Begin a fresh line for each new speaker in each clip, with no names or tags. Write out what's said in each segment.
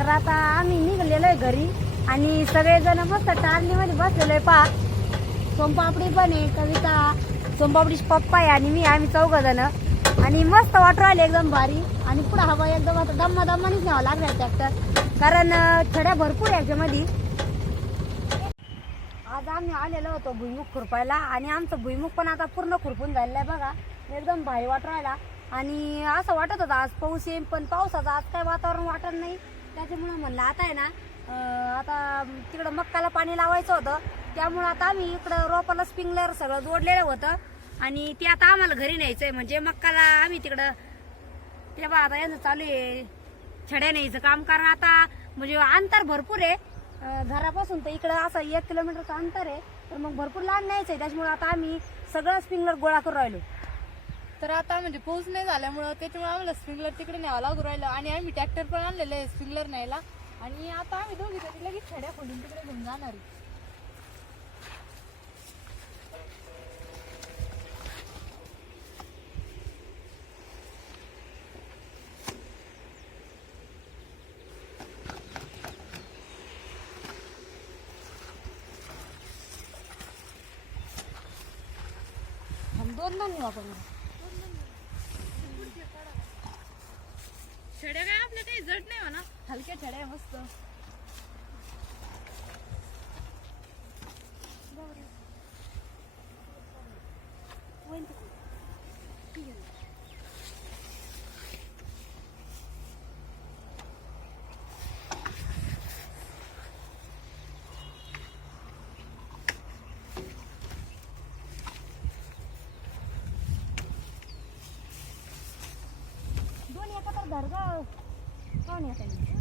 तर आता आम्ही निघलेलो आहे घरी आणि सगळेजण मस्त टारलीमध्ये बसलेलो आहे पा सोमपापडी पण आहे कविता सोमपापडीचे पप्पा आहे आणि मी आम्ही चौघ जण. आणि मस्त वाटर आले एकदम भारी. आणि पुढे हवा एकदम आता दम्मा दम्मानीच न्यावा लागणार ट्रॅक्टर कारण छड्या भरपूर आहे याच्यामध्ये. आज आम्ही आलेलो होतो भुईमुख खुरपायला आणि आमचं भुईमुख पण आता पूर्ण खुरपून झालेलं आहे बघा. एकदम भारी वाटू राहिला आणि असं वाटत होतं आज पाऊस येईल पण पावसाचं आज काय वातावरण वाटत नाही. त्याच्यामुळं म्हणलं आता आहे ना अं, आता तिकडं मक्काला पाणी लावायचं होतं. त्यामुळं आता आम्ही इकडं रोपाला स्प्रिंकलर सगळं जोडलेलं होतं. आणि ते आता आम्हाला घरी न्यायचं आहे म्हणजे मक्काला आम्ही तिकडं तेव्हा आता यांचं चालू आहे. छड्या न्यायचं काम. कारण आता म्हणजे अंतर भरपूर आहे. अं, घरापासून तर इकडं असं एक किलोमीटरचं अंतर आहे. तर मग भरपूर लांब न्यायचं आहे त्याच्यामुळे आता आम्ही सगळं स्प्रिंकलर गोळा करून राहिलो.
तर आता म्हणजे पाऊस नाही झाल्यामुळं त्याच्यामुळे आम्हाला स्प्रिंकलर तिकडे न्यावं लागू राहिलं. आणि आम्ही ट्रॅक्टर पण आणलेलं आहे स्प्रिंकलर न्यायला. आणि आता आम्ही दोघी जणी लगेच खेड्या खोलून तिकडे घेऊन जाणार आहे.
दोन दोन नेऊ आपण
छड्या काय आपल्या काही जड नाही म्हणा. हलक्या छड्या आहे मस्त.
何やってんで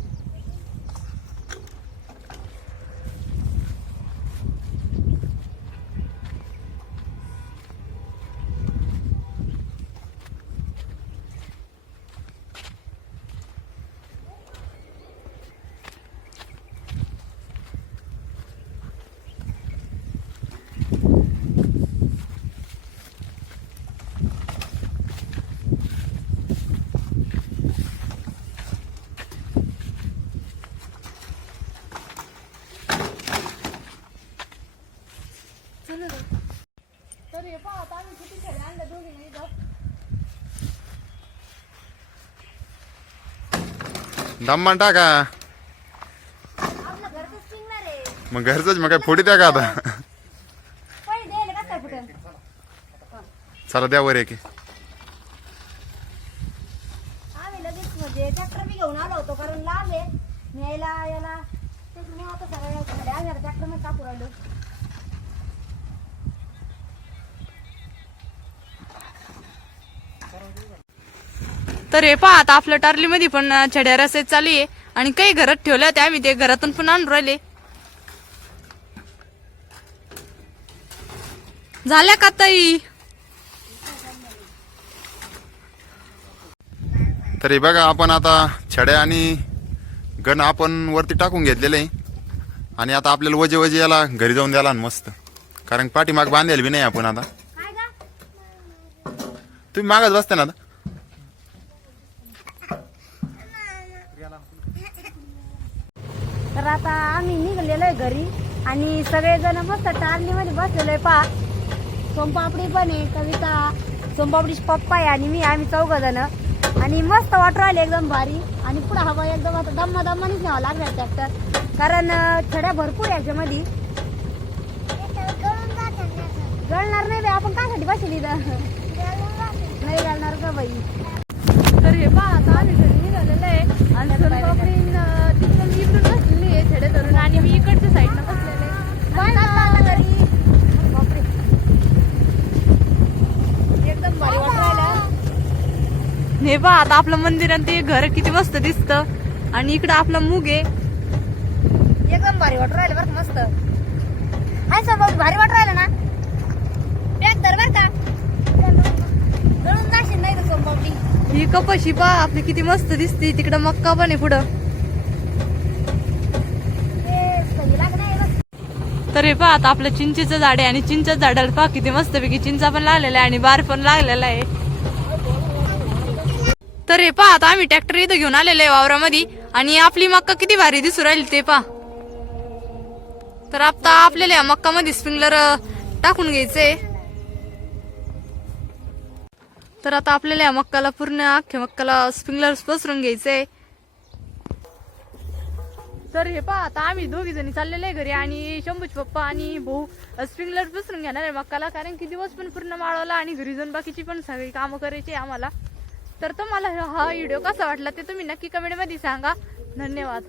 तर हे आता आम्ही किती दोघी इथं.
दम्मान टाका.
आपलं घरचं
मग घरचंच मग काय फोडी द्या का आता
का
चला द्या वर एक.
आम्ही लगेच म्हणजे ट्रॅक्टर बी घेऊन आलो होतो कारण लांब आहे. न्यायला याला त्याच्यामुळे आता सगळ्या ट्रॅक्टरमध्ये राहिलो.
तर हे पहा आता आपल्या टारलीमध्ये पण छड्या रस्ते चालू आहे. आणि काही घरात ठेवल्या होत्या आम्ही ते घरातून पण आणून राहिले. झाल्या का ताई?
तर हे बघा आपण आता छड्या आणि गण आपण वरती टाकून घेतलेले आहे. आणि आता आपल्याला वजे वजे याला घरी जाऊन द्याला ना मस्त. कारण पाठीमाग बांधेल बी नाही आपण आता. तुम्ही मागच बसता ना आता?
आता आम्ही निघलेलो आहे घरी आणि सगळेजण मस्त टारलीमध्ये बसलेलो आहे पा. सोमपापडी पण आहे कविता सोमपापडीचे पप्पा आहे आणि मी आम्ही चौघ जण. आणि मस्त वाटर आले एकदम भारी. आणि पुढे हवा एकदम आता दम्मा दम्मानीच न्यावं लागणार ट्रॅक्टर कारण छड्या भरपूर याच्यामध्ये. गळणार नाही बाई आपण काय साठी बसली इथं नाही गळणार का बाई.
तर हे पहा आता आम्ही घरी निघालेलं आहे. आणि सोनपापडी तिकडून इकडून बसलेली आहे छड्या धरून आणि मी इकडच्या साईडनं बसलेले आहे
काय चाललं आता घरी बापरे एकदम भारी वाटू राहिलं
हे पहा आता आपलं मंदिर आणि ते घर किती मस्त दिसतं. आणि इकडं आपला मूग आहे.
एकदम भारी वाटू राहिलं बरं मस्त. हाय सर भारी वाटू राहिलं ना? धर बरं का.
ही कपाशी पहा आपली किती मस्त दिसते. तिकडं मक्का पण आहे पुढं. तर हे पहा आता आपलं चिंचेचं झाड आहे आणि चिंचेच्या झाडाला पहा किती मस्तपैकी चिंचा पण लागलेला आहे आणि बार पण लागलेला आहे. तर हे पहा आता आम्ही ट्रॅक्टर इथं घेऊन आलेलो आहे वावरामध्ये. आणि आपली मक्का किती भारी दिसू राहील ते पहा. तर आता आपल्याला या मक्कामध्ये स्प्रिंकलर टाकून घ्यायचंय. तर आता आपल्याला या मक्काला पूर्ण अख्ख्या मक्काला स्प्रिंकलर पसरून घ्यायचंय. तर हे पहा आता आम्ही दोघी जणी चाललेले आहे घरी आणि शंभूच पप्पा आणि भाऊ स्प्रिंकलर पसरून घेणार आहे मक्काला. कारण की दिवस पण पूर्ण माळवला आणि घरी जाऊन बाकीची पण सगळी कामं करायची आहे आम्हाला. तर तुम्हाला हा व्हिडिओ कसा वाटला ते तुम्ही नक्की कमेंटमध्ये सांगा. धन्यवाद.